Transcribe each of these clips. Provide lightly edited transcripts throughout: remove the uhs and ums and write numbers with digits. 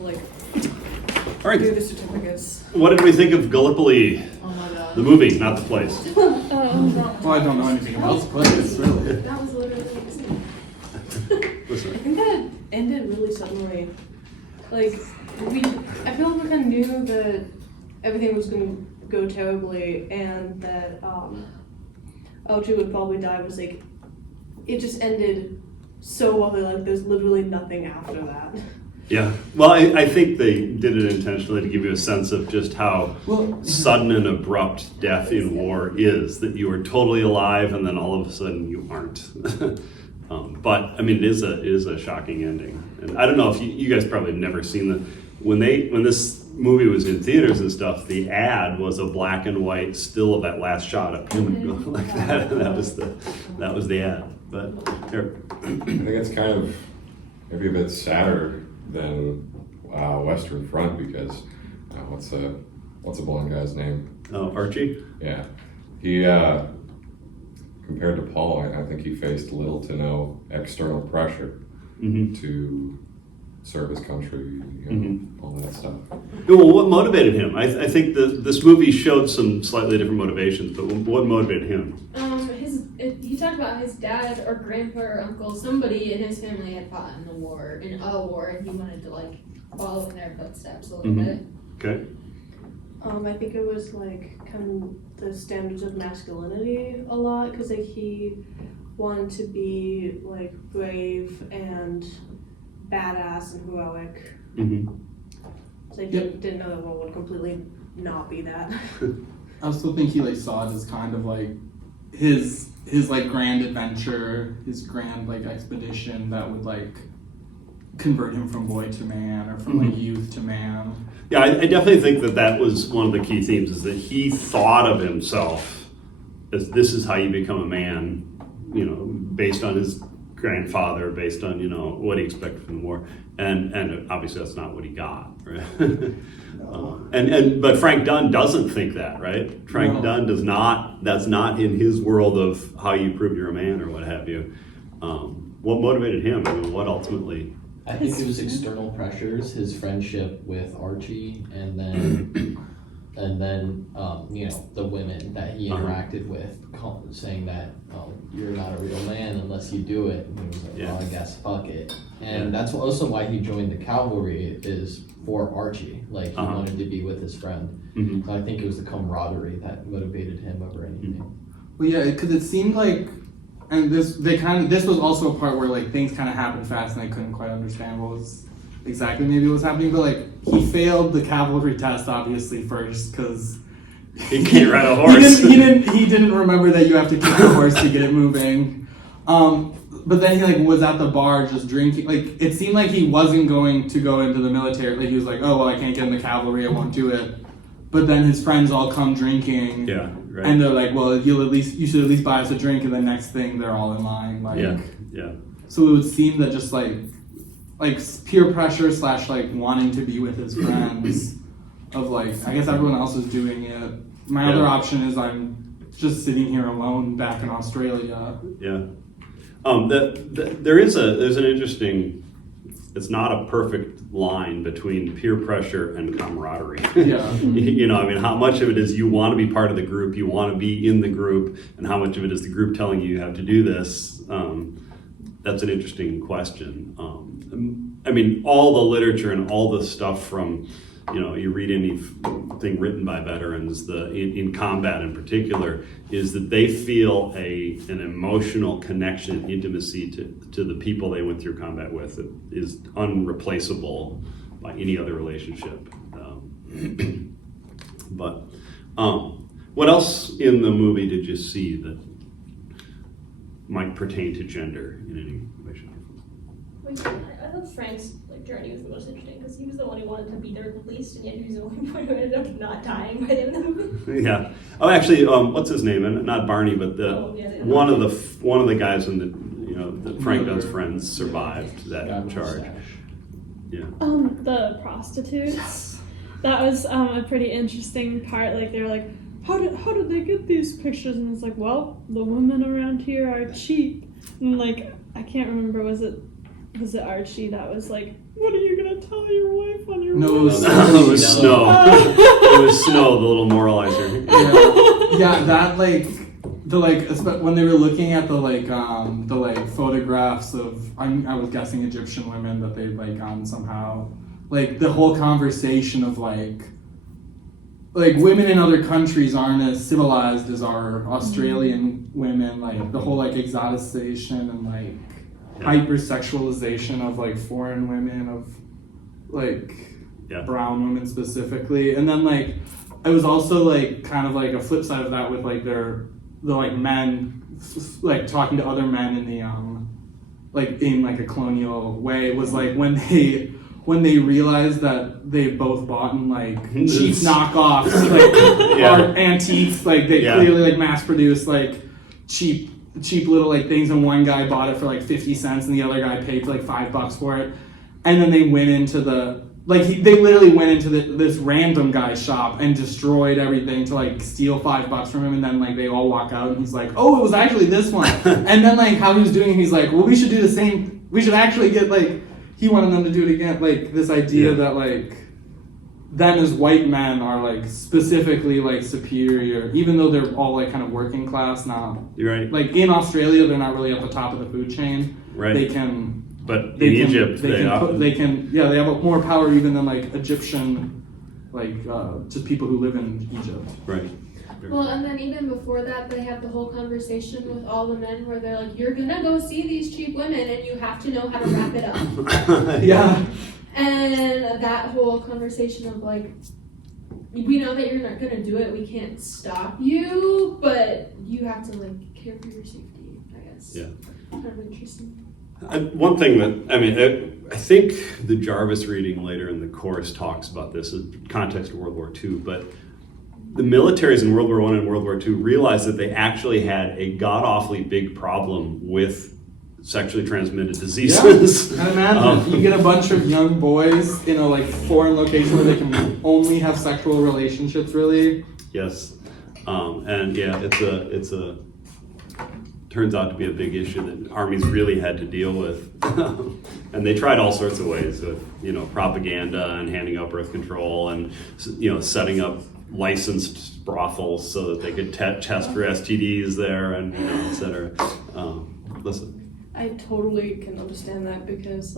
like All right. do the certificates. What did we think of Gallipoli? Oh my god. The movie, not the place. Well, I don't know anything about the place, really. That was literally amazing. Listen. I think that ended really suddenly. Like I feel like we kind of knew that everything was going to go terribly, and that L2 would probably die. Was like it just ended so well that like there's literally nothing after that. Yeah. Well, I think they did it intentionally to give you a sense of just how sudden and abrupt death in war is, that you are totally alive and then all of a sudden you aren't. But I mean, it is a shocking ending. And I don't know if you guys probably have never seen when this movie was in theaters and stuff, the ad was a black and white still of that last shot of him like that. And that was the ad. But here. I think it's kind of maybe a bit sadder than Western Front because what's a blonde guy's name? Oh, Archie? Yeah, he compared to Paul, I think he faced little to no external pressure to serve his country, all that stuff. Well, what motivated him? I think this movie showed some slightly different motivations, but what motivated him? He talked about his dad or grandpa or uncle, somebody in his family had fought in a war, and he wanted to like follow in their footsteps a little bit. Okay. I think it was like kind of the standards of masculinity a lot, because like he wanted to be like brave and badass and heroic. So I didn't know that one would completely not be that. I also think he saw it as kind of like his grand adventure, his grand expedition that would convert him from boy to man or from youth to man. Yeah, I definitely think that was one of the key themes, is that he thought of himself as this is how you become a man, based on his grandfather, based on, what he expected from the war. And obviously that's not what he got, right? But Frank Dunn doesn't think that, right? Frank Dunn does not, that's not in his world of how you prove you're a man or what have you. What motivated him? I mean, what ultimately? I think it was external pressures, his friendship with Archie, and then the women that he interacted with, saying that you're not a real man unless you do it. And he was like, well, I guess fuck it. And that's also why he joined the cavalry, is for Archie. He wanted to be with his friend. So I think it was the camaraderie that motivated him over anything. Well, yeah, because it seemed like, and this was also a part where things kind of happened fast and I couldn't quite understand what was exactly maybe what was happening. But he failed the cavalry test obviously first because he can't ride a horse. he didn't remember that you have to kick the horse to get it moving. But then he was at the bar just drinking. It seemed like he wasn't going to go into the military. He was like, oh well, I can't get in the cavalry, I won't do it. But then his friends all come drinking. Yeah. Right. And they're like, well, you should at least buy us a drink, and the next thing they're all in line. Yeah. So it would seem that just peer pressure / wanting to be with his friends of I guess everyone else is doing it. My other option is I'm just sitting here alone back in Australia. Yeah. There's an interesting, it's not a perfect line between peer pressure and camaraderie. Yeah. How much of it is you want to be part of the group, you want to be in the group, and how much of it is the group telling you have to do this? That's an interesting question. All the literature and all the stuff from, you read anything written by veterans, in combat in particular, is that they feel an emotional connection, intimacy to the people they went through combat with that is unreplaceable by any other relationship. But what else in the movie did you see that might pertain to gender in any way, shape, or form? I thought Frank's journey was the most interesting because he was the one who wanted to be there the least, and yet he was the only one who ended up not dying by the end of the movie. Yeah. Oh, actually, what's his name? And not Barney, but one of the guys in the Frank Dunn's friends survived that charge. Yeah. The prostitutes. That was a pretty interesting part. They were like, how did they get these pictures? And it's well, the women around here are cheap. And I can't remember, was it was it Archie that was like, "What are you gonna tell your wife on your No, it wedding?" was It was Snow. It was Snow, the little moralizer. Yeah, that when they were looking at the photographs of I was guessing Egyptian women that they'd gotten somehow, the whole conversation of women in other countries aren't as civilized as our Australian women, the whole exoticization and hypersexualization of foreign women, of brown women specifically. And then it was also kind of a flip side of that with the men talking to other men in the in a colonial way was when they realized that they both bought in cheap knockoffs, art antiques, they clearly mass produced cheap little things, and one guy bought it for 50 cents and the other guy paid $5 for it, and then they went into they literally went into this random guy's shop and destroyed everything to steal $5 from him, and then they all walk out and he's like, oh, it was actually this one. And then how he was doing it, he's like, well, we should do the same, we should actually get he wanted them to do it again, this idea that them as white men are specifically superior, even though they're all kind of working class now. You're right. In Australia, they're not really at the top of the food chain. Right. They can. But in Egypt, they have more power even than Egyptian, just people who live in Egypt. Right. Well, and then even before that, they have the whole conversation with all the men where they're like, you're gonna go see these cheap women and you have to know how to wrap it up. Yeah. And that whole conversation of we know that you're not gonna do it, we can't stop you, but you have to care for your safety, I guess. Yeah. Kind of interesting. One thing that, I think the Jarvis reading later in the course talks about this in context of World War II, but the militaries in World War I and World War II realized that they actually had a god-awfully big problem with sexually transmitted diseases. Yeah, and imagine you get a bunch of young boys in a foreign location where they can only have sexual relationships, really. Yes. And yeah, it's a turns out to be a big issue that armies really had to deal with. And they tried all sorts of ways with, propaganda and handing out birth control and, setting up licensed brothels so that they could test for STDs there and, et cetera. Listen. I totally can understand that because,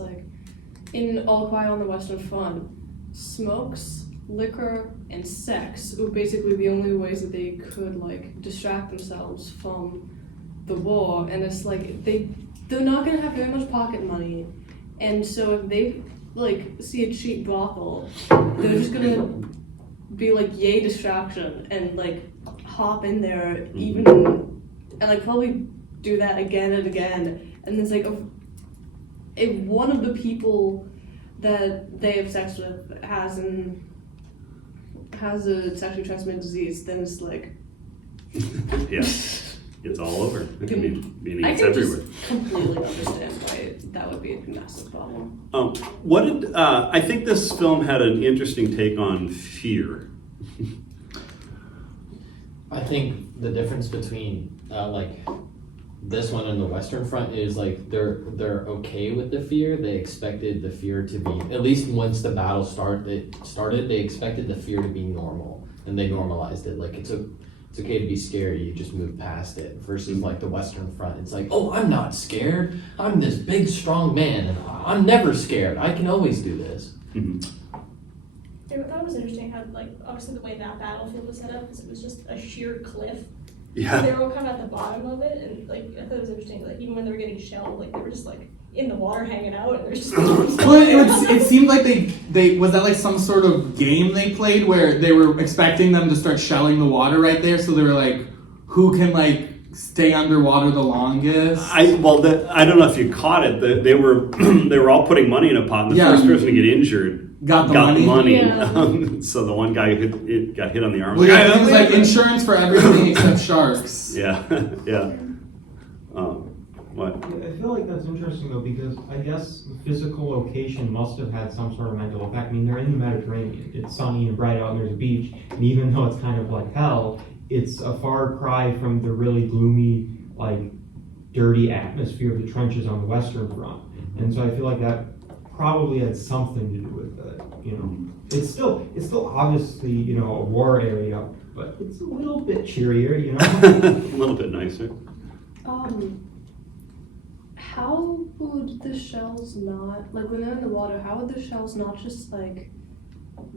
in All Quiet on the Western Front, smokes, liquor, and sex were basically the only ways that they could, distract themselves from the war. And it's they're not gonna have very much pocket money, and so if they see a cheap brothel, they're just gonna be yay distraction and hop in there even and probably do that again and again. And it's if one of the people that they have sex with has a sexually transmitted disease, then it's Yeah, it's all over. Meaning I it's can everywhere. just completely understand why that would be a massive problem. What did I think this film had an interesting take on fear? I think the difference between this one and the Western Front is they're okay with the fear. They expected the fear to be, at least once the battle started, they expected the fear to be normal, and they normalized it. It's okay to be scared, you just move past it. Versus the Western Front, it's oh, I'm not scared. I'm this big, strong man, and I'm never scared. I can always do this. Mm-hmm. I thought it was interesting how, obviously the way that battlefield was set up is it was just a sheer cliff. Yeah. They were all kind of at the bottom of it, and I thought it was interesting. Even when they were getting shelled, they were just in the water hanging out, and there's just. Well, it seemed like they was that some sort of game they played where they were expecting them to start shelling the water right there, so they were who can stay underwater the longest. I don't know if you caught it. They were all putting money in a pot, and the first person to get injured got the money. Yeah. So the one guy who got hit on the arm. Well, yeah, it was insurance for everything except sharks. Yeah, yeah. What? I feel that's interesting though, because I guess the physical location must have had some sort of mental effect. They're in the Mediterranean. It's sunny and bright out, and there's a beach. And even though it's kind of hell, it's a far cry from the really gloomy, dirty atmosphere of the trenches on the Western Front. And so I feel like that probably had something to do with it, you know. It's still obviously, you know, a war area, but it's a little bit cheerier, you know. A little bit nicer. How would the shells not, like when they're in the water, how would the shells not just like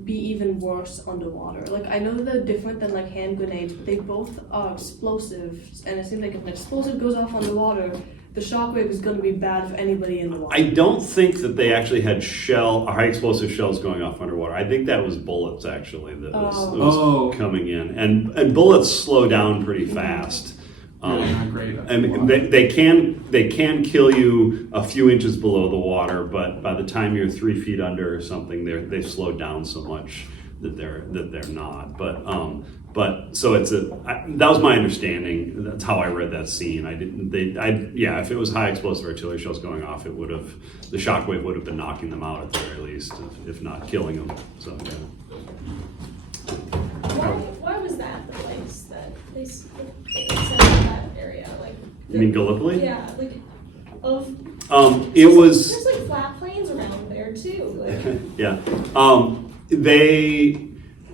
be even worse underwater? Like I know they're different than like hand grenades, but they both are explosives, and it seems like if an explosive goes off underwater, the shockwave is going to be bad for anybody in the water. I don't think that they actually had high explosive shells going off underwater. I think that was bullets actually that was coming in, and bullets slow down pretty fast. Not great. I mean, they can kill you a few inches below the water, but by the time you're 3 feet under or something, they've slowed down so much that they're not. But so that was my understanding. That's how I read that scene. If it was high explosive artillery shells going off, the shockwave would have been knocking them out at the very least, if not killing them. So yeah. Why was that the place that they set up that area? Like, You mean Gallipoli? Yeah, like it was. There's like flat plains around there too. Like. Yeah.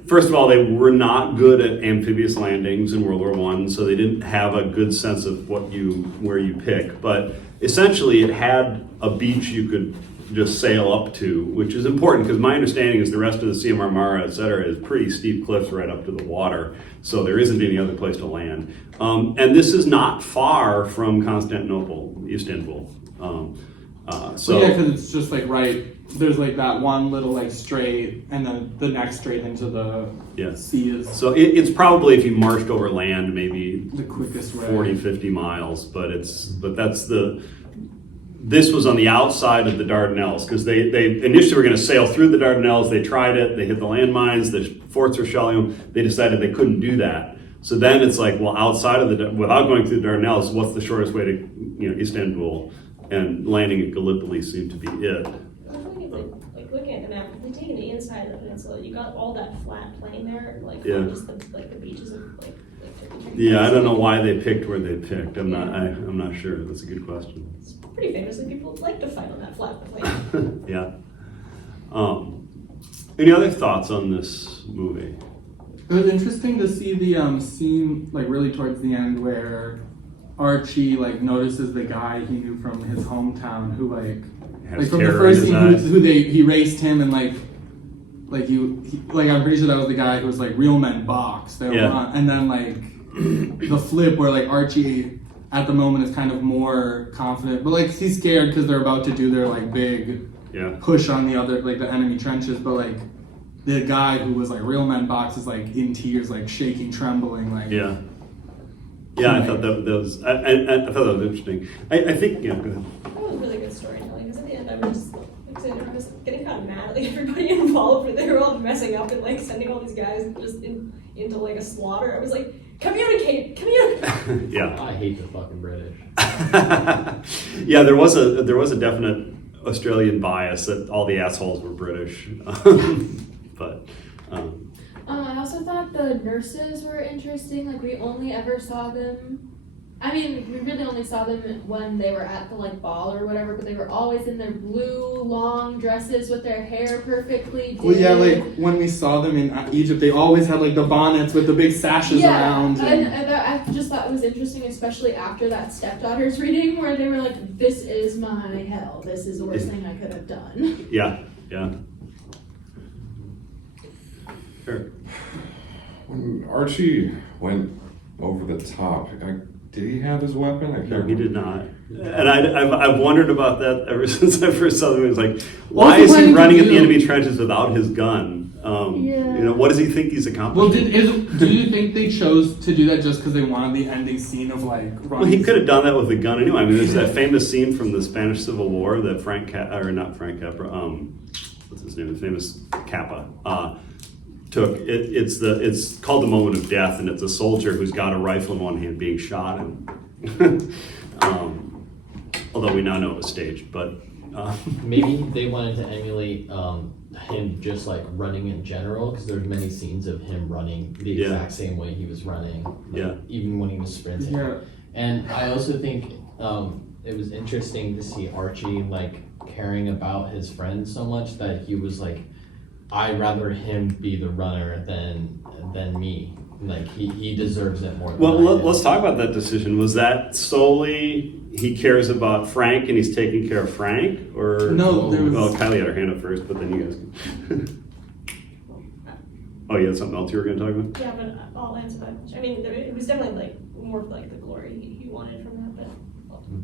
First of all, they were not good at amphibious landings in World War I, so they didn't have a good sense of where you pick. But essentially, it had a beach you could just sail up to, which is important because my understanding is the rest of the Sea of Marmara, et cetera, is pretty steep cliffs right up to the water. So there isn't any other place to land. And this is not far from Constantinople, Istanbul. Yeah, because it's just like there's like that one little like strait, and then the next strait into the sea is. So it's probably, if you marched over land, maybe the quickest way. 40, 50 miles, this was on the outside of the Dardanelles, because they initially were going to sail through the Dardanelles. They tried it, they hit the landmines, the forts were shelling them. They decided they couldn't do that. So then it's like, well, outside of without going through the Dardanelles, what's the shortest way to, Istanbul? And landing at Gallipoli seemed to be it. Looking at the map, if we take the inside of the peninsula, you got all that flat plain there, just the beaches of Yeah, I don't know why they picked where they picked. I'm not sure. That's a good question. It's pretty famous, and people like to fight on that flat plain. Yeah. Any other thoughts on this movie? It was interesting to see the scene like really towards the end where Archie like notices the guy he knew from his hometown who Has from the terror first in his scene eyes. he raced him, and I'm pretty sure that was the guy who was like real men box. And then the flip where like Archie at the moment is kind of more confident, but like he's scared because they're about to do their like big push on the enemy trenches, but like the guy who was like real men box is like in tears, like shaking, trembling, like I thought that was I thought that was interesting. I think go ahead. That was really good storytelling, because at the end I was getting kind of mad at everybody involved. They were all messing up and sending all these guys just into a slaughter. I was like, communicate. Yeah. I hate the fucking British. Yeah, there was a definite Australian bias that all the assholes were British. But I also thought the nurses were interesting. Like, we only ever saw them. I mean, we really only saw them when they were at the ball or whatever, but they were always in their blue long dresses with their hair perfectly did. Well, yeah, when we saw them in Egypt, they always had the bonnets with the big sashes around. And I just thought it was interesting, especially after that stepdaughter's reading, where they were like, "This is my hell. This is the worst thing I could have done." Yeah. Sure. When Archie went over the top, did he have his weapon? I can't No, he remember. did not. And I've wondered about that ever since I first saw him. It was like, why is he running at the enemy trenches without his gun? What does he think he's accomplishing? Well, do you think they chose to do that just because they wanted the ending scene of running? Well, he could have done that with a gun anyway. I mean, there's that famous scene from the Spanish Civil War that not Frank Capra, what's his name? The famous Kappa took. It's called The Moment of Death, and it's a soldier who's got a rifle in one hand being shot, and although we now know it was staged, but maybe they wanted to emulate him just running in general, because there's many scenes of him running the exact same way he was running, even when he was sprinting. Yeah. And I also think it was interesting to see Archie caring about his friend so much that he was like, I'd rather him be the runner than me. Like he deserves it more than Well, I do. let's talk about that decision. Was that solely he cares about Frank and he's taking care of Frank, or No, there was- Well, Kylie had her hand up first, but then you guys. Can. Oh, you had something else you were going to talk about? Yeah, but I'll answer that question. I mean, it was definitely like more of like the glory he wanted from that.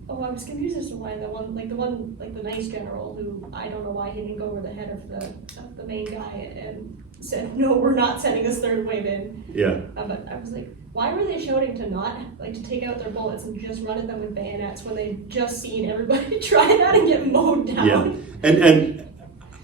But I was confused as to why the one, the nice general who I don't know why he didn't go over the head of the main guy and said, no, we're not sending this third wave in. Yeah. But I was like, why were they shouting to not to take out their bullets and just run at them with bayonets when they just seen everybody try that and get mowed down? Yeah, and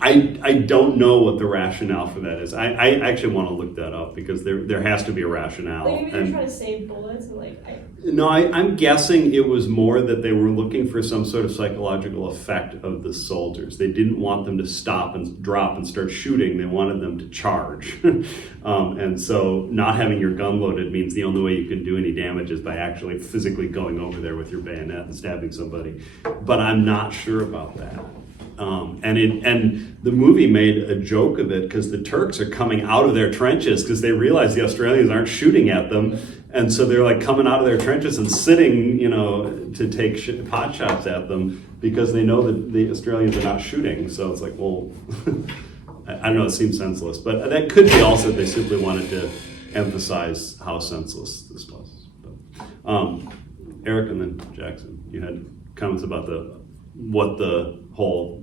I don't know what the rationale for that is. I actually want to look that up because there has to be a rationale. Like maybe they're And- trying to save bullets and No, I'm guessing it was more that they were looking for some sort of psychological effect of the soldiers. They didn't want them to stop and drop and start shooting. They wanted them to charge. And so not having your gun loaded means the only way you can do any damage is by actually physically going over there with your bayonet and stabbing somebody. But I'm not sure about that. And the movie made a joke of it because the Turks are coming out of their trenches because they realize the Australians aren't shooting at them, and so they're like coming out of their trenches and sitting, to take pot shots at them because they know that the Australians are not shooting. So it's like, well, I don't know. It seems senseless, but that could be also they simply wanted to emphasize how senseless this was. But, Eric and then Jackson, you had comments about what the whole.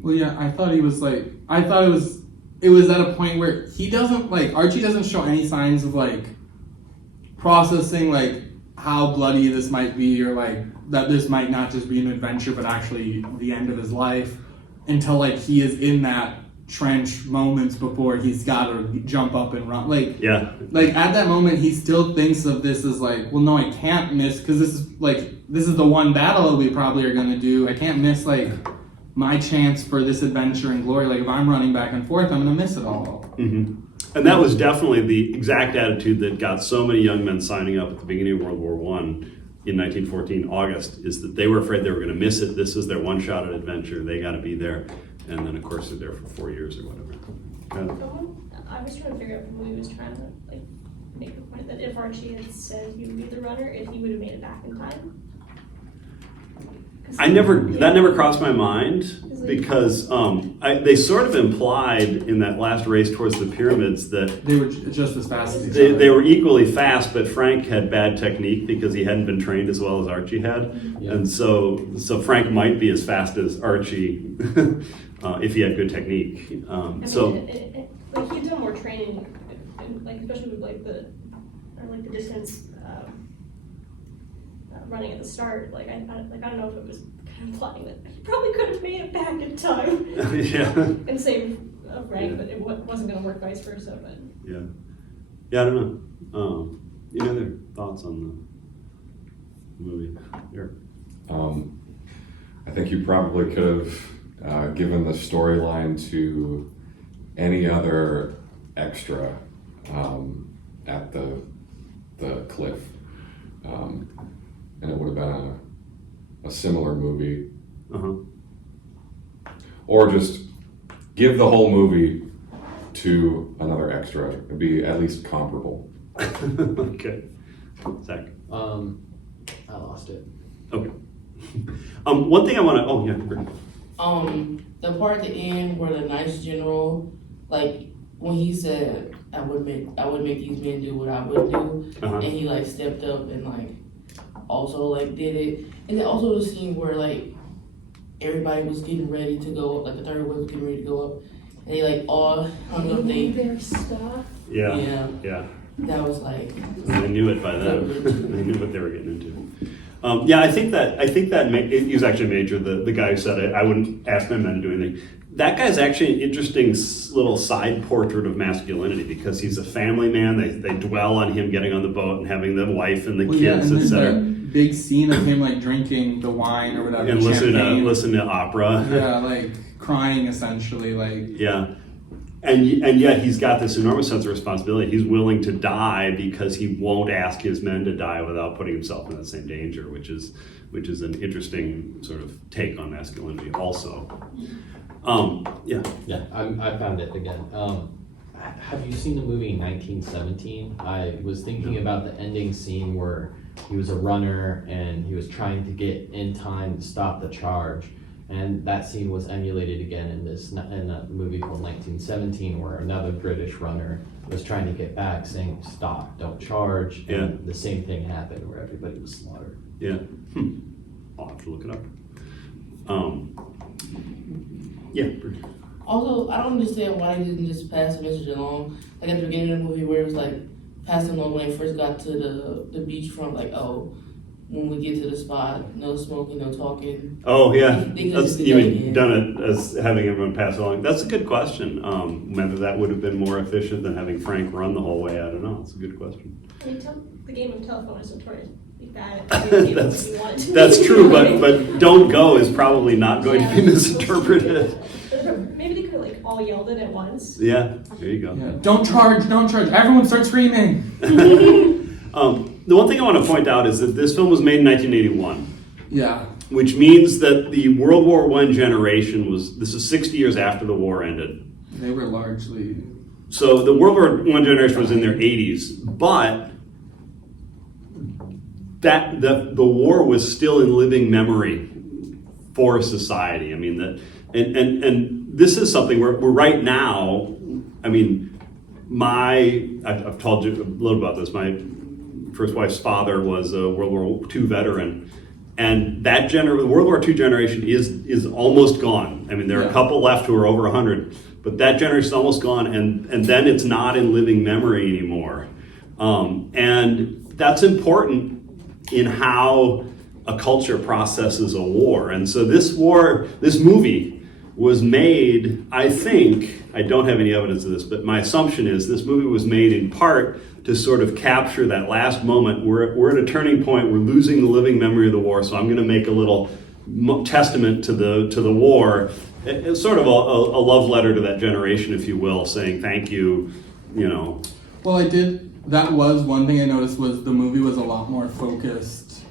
Well, yeah, I thought it was at a point where he doesn't, Archie doesn't show any signs of, processing, how bloody this might be, or, that this might not just be an adventure, but actually the end of his life, until, he is in that trench moments before he's got to jump up and run. Yeah. At that moment, he still thinks of this as, well, no, I can't miss, because this is the one battle that we probably are going to do. I can't miss, my chance for this adventure and glory. If I'm running back and forth, I'm going to miss it all. Mm-hmm. And that was definitely the exact attitude that got so many young men signing up at the beginning of World War I in 1914, August, is that they were afraid they were going to miss it. This was their one shot at adventure. They got to be there. And then, of course, they're there for 4 years or whatever. I was trying to figure out if the movie was trying to make the point that if Archie had said he would be the runner, if he would have made it back in time. That never crossed my mind because they sort of implied in that last race towards the pyramids that they were just as fast as each other. They were equally fast, but Frank had bad technique because he hadn't been trained as well as Archie had, Yeah. and so Frank might be as fast as Archie if he had good technique. He'd done more training, especially with the distance. Running at the start, I don't know if it was kind of implying that he probably could have made it back in time. Yeah. And save rank, but it wasn't going to work vice versa. But Yeah, I don't know. Any other thoughts on the movie? Here. I think you probably could have given the storyline to any other extra at the cliff. And it would have been a similar movie. Uh-huh. Or just give the whole movie to another extra. It'd be at least comparable. Okay. Zach. I lost it. Okay. One thing I want to. Oh yeah. Brittany. The part at the end where the nice general, when he said, I would make these men do what I would do, Uh-huh. and he stepped up and also did it, and then also the scene where everybody was getting ready to go, the third wave was getting ready to go up, and they all hung up their stuff. Yeah. That was They knew it by then. They knew what they were getting into. I think that he was actually Major, the guy who said it. I wouldn't ask my men to do anything. That guy's actually an interesting little side portrait of masculinity because he's a family man. They dwell on him getting on the boat and having the wife and the kids, and etc. that big scene of him drinking the wine or whatever, And listen to opera. Yeah, crying essentially. Yeah. And yet he's got this enormous sense of responsibility. He's willing to die because he won't ask his men to die without putting himself in the same danger, which is an interesting sort of take on masculinity also. Yeah. Yeah, I found it again. Have you seen the movie 1917? I was thinking about the ending scene where he was a runner and he was trying to get in time to stop the charge. And that scene was emulated again in a movie called 1917, where another British runner was trying to get back, saying, "Stop, don't charge." Yeah. And the same thing happened, where everybody was slaughtered. Yeah. I'll have to look it up. Yeah. Also, I don't understand why he didn't just pass the message along. Like at the beginning of the movie where it was like, passing along when they first got to the beachfront, like, oh, when we get to the spot, no smoking, no talking. Oh, yeah. They That's just did that even again. done it as having everyone pass along. That's a good question. Whether that would have been more efficient than having Frank run the whole way, I don't know. It's a good question. I mean, the game of telephone is notoriously bad at doing what you want. That's true, but "don't go" is probably not going to be misinterpreted. Maybe they could have like all yelled it at once. Yeah, there you go. Yeah. Don't charge! Everyone start screaming. The one thing I want to point out is that this film was made in 1981. Yeah. Which means that the World War I generation this is 60 years after the war ended. They were largely. So the World War I generation was in their 80s, but the war was still in living memory for society. I mean, and this is something where right now, I mean, I've told you a little about this, my first wife's father was a World War II veteran. And the World War II generation is almost gone. I mean, there are a couple left who are over 100, but that generation is almost gone, and then it's not in living memory anymore. And that's important in how a culture processes a war. And so this movie was made, I think, I don't have any evidence of this, but my assumption is this movie was made in part to sort of capture that last moment. We're at a turning point. We're losing the living memory of the war. So I'm going to make a little testament to the war. It's sort of a love letter to that generation, if you will, saying thank you. You know. Well, that was one thing I noticed was the movie was a lot more focused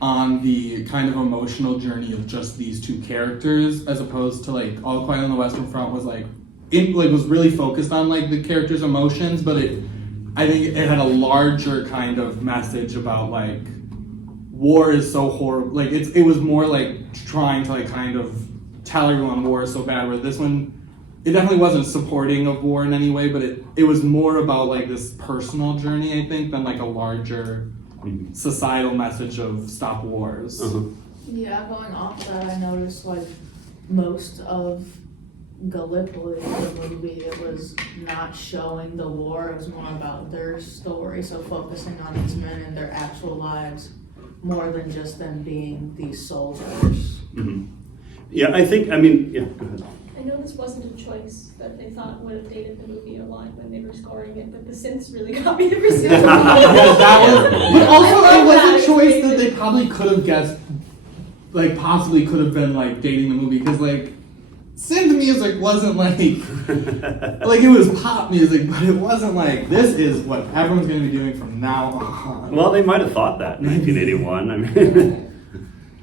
on the kind of emotional journey of just these two characters, as opposed to like All Quiet on the Western Front was was really focused on like the characters' emotions, but I think it had a larger kind of message about like war is so horrible. Like it was more like trying to like kind of tell everyone war is so bad. Where this one, it definitely wasn't supporting of war in any way, but it was more about like this personal journey, I think, than like a larger societal message of stop wars. Yeah, going off that, I noticed like most of Gallipoli, the movie, it was not showing the war. It was more about their story, so focusing on these men and their actual lives more than just them being these soldiers. Yeah, I think, I mean, yeah, go ahead. I know this wasn't a choice that they thought would have dated the movie a lot when they were scoring it, but the synths really got me every single time. Yeah, that was. But also, I it was love a choice that. that they probably could have guessed, like possibly could have been like dating the movie, because like synth music wasn't like it was pop music, but it wasn't like this is what everyone's going to be doing from now on. Well, they might have thought that in 1981. I mean,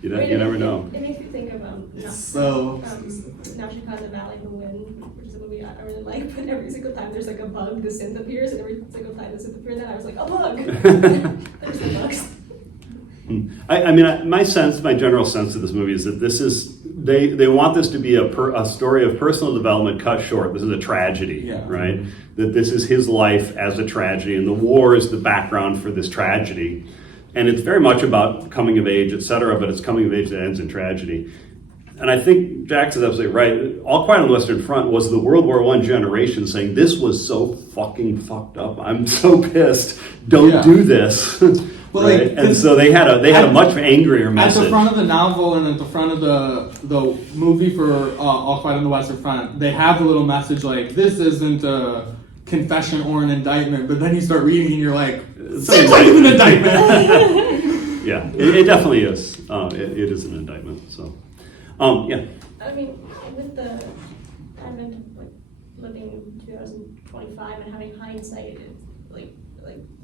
you never know. It makes me think of So. Now She Found the Valley of the Wind, which is a movie I really like, but every single time there's like a bug, the synth appears, and every single time the synth appears, then I was like, a bug! There's the bugs. I mean, my general sense of this movie is that this is, they want this to be a story of personal development cut short. This is a tragedy, right? That this is his life as a tragedy, and the war is the background for this tragedy. And it's very much about coming of age, etc., but it's coming of age that ends in tragedy. And I think Jax is absolutely right. All Quiet on the Western Front was the World War I generation saying, this was so fucking fucked up. I'm so pissed. Don't do this. Well, right? And so they had a much angrier message. At the front of the novel and at the front of the movie for All Quiet on the Western Front, they have the little message like, this isn't a confession or an indictment, but then you start reading and you're like, it's like an indictment. Yeah, it definitely is. It is an indictment, so. Yeah. I mean, with the advent of like living in 2025 and having hindsight, like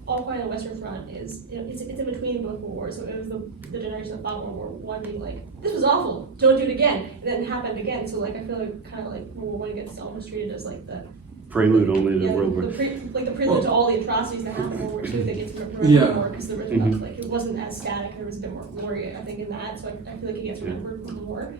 All Quiet on the Western Front is, it's in between both World Wars. So it was the generation that thought World War I being like, this was awful, don't do it again. And then it happened again. So like I feel like kind of like World War I gets almost treated as like the Prelude only to World War. The prelude to all the atrocities that happened in World War II that gets remembered more because there was like it wasn't as static. There was a bit more glory, I think, in that. So I feel like it gets remembered more.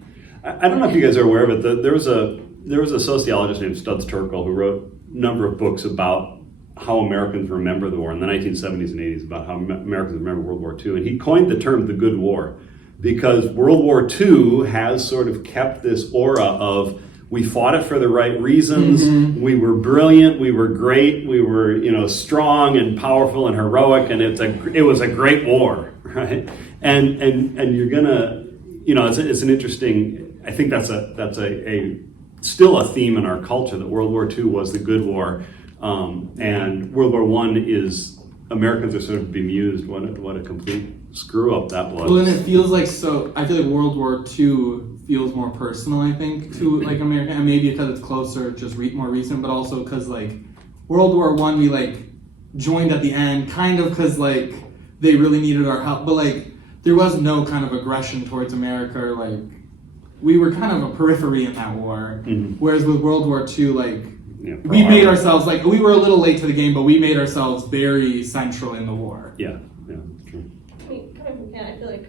I don't know if you guys are aware of it. There was a sociologist named Studs Terkel who wrote a number of books about how Americans remember the war in the 1970s and 80s, about how Americans remember World War II. And he coined the term the good war because World War II has sort of kept this aura of we fought it for the right reasons, we were brilliant, we were great, we were strong and powerful and heroic, and it was a great war, right? And you're gonna, it's an interesting, I think that's a still a theme in our culture that World War II was the good war. And World War I is, Americans are sort of bemused what a complete screw up that was. Well, and it feels like I feel like World War II feels more personal, I think, to like America, and maybe because it's closer, just more recent, but also because like World War I, we like joined at the end, kind of because like they really needed our help, but like there was no kind of aggression towards America, or like we were kind of a periphery in that war. Whereas with World War II, like we made ourselves, like we were a little late to the game, but we made ourselves very central in the war. Yeah, true. I mean, coming from Canada, I feel like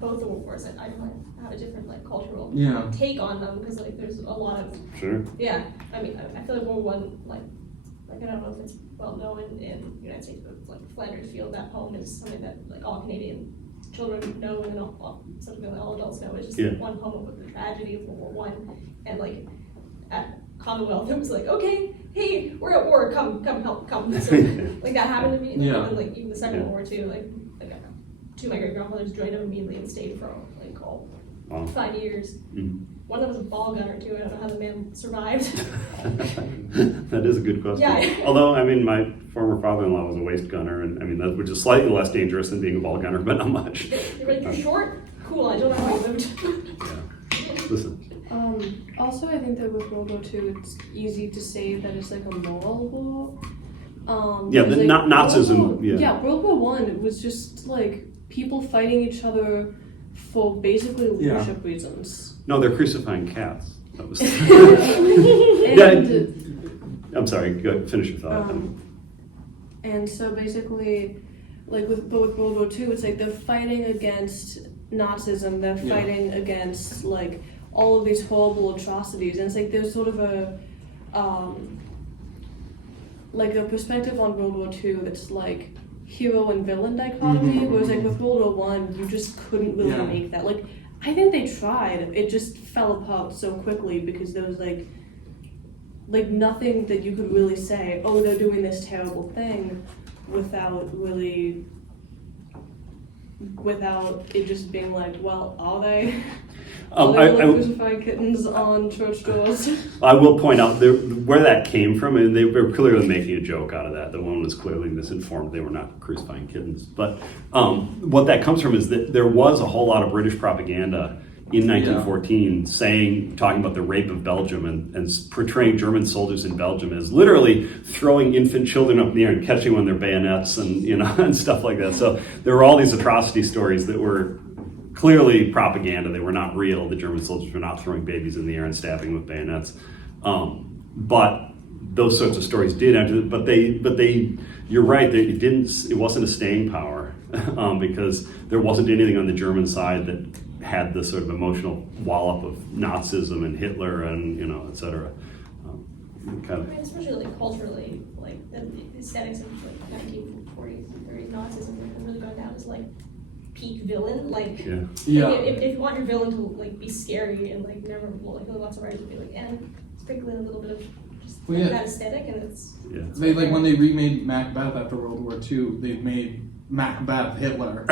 both the World Wars, I might have a different like cultural take on them because like there's a lot of I mean, I feel like World War I, like I don't know if it's well known in the United States, but like Flanders Field, that poem is something that like all Canadian children know and subsequently all adults know. It's just one poem with the tragedy of World War I, and like at Commonwealth, it was like, okay, hey, we're at war, come help, come. So like that happened to me, and like even the Second World War too, like two of my great grandfathers joined them immediately and stayed for like all 5 years. One of them was a ball gunner too. I don't know how the man survived. That is a good question. Yeah. Although, I mean, my former father-in-law was a waist gunner, and I mean, that which is slightly less dangerous than being a ball gunner, but not much. You're like, you're short? Cool, I don't know how you lived. Listen. Also, I think that with World War II, it's easy to say that it's like a moral war. Nazism. World War I was just like people fighting each other for basically leadership reasons. No, they're crucifying cats. That was. I'm sorry. Go ahead, finish your thought. And so basically, like with World War II, it's like they're fighting against Nazism. They're fighting against like all of these horrible atrocities, and it's like there's sort of a like a perspective on World War II that's like hero and villain dichotomy, whereas like with World War I, you just couldn't really make that. Like I think they tried, it just fell apart so quickly because there was like nothing that you could really say, oh, they're doing this terrible thing, without it just being like, well, are they? Are they crucifying kittens on church doors? I will point out where that came from, and they were clearly making a joke out of that. The one was clearly misinformed. They were not crucifying kittens. But what that comes from is that there was a whole lot of British propaganda in 1914 talking about the rape of Belgium and portraying German soldiers in Belgium as literally throwing infant children up in the air and catching them on their bayonets and stuff like that. So there were all these atrocity stories that were clearly propaganda. They were not real. The German soldiers were not throwing babies in the air and stabbing with bayonets. But those sorts of stories did enter. But they, you're right. It wasn't a staying power because there wasn't anything on the German side that had this sort of emotional wallop of Nazism and Hitler and et cetera. I mean, especially like culturally, like the aesthetics of like 1940s and 30s Nazism have really gone down as like peak villain. Like, if you want your villain to like be scary and like memorable, like lots of writers would be like, and sprinkle in a little bit of just that aesthetic, and it's They like when they remade Macbeth after World War II, they made Macbeth Hitler.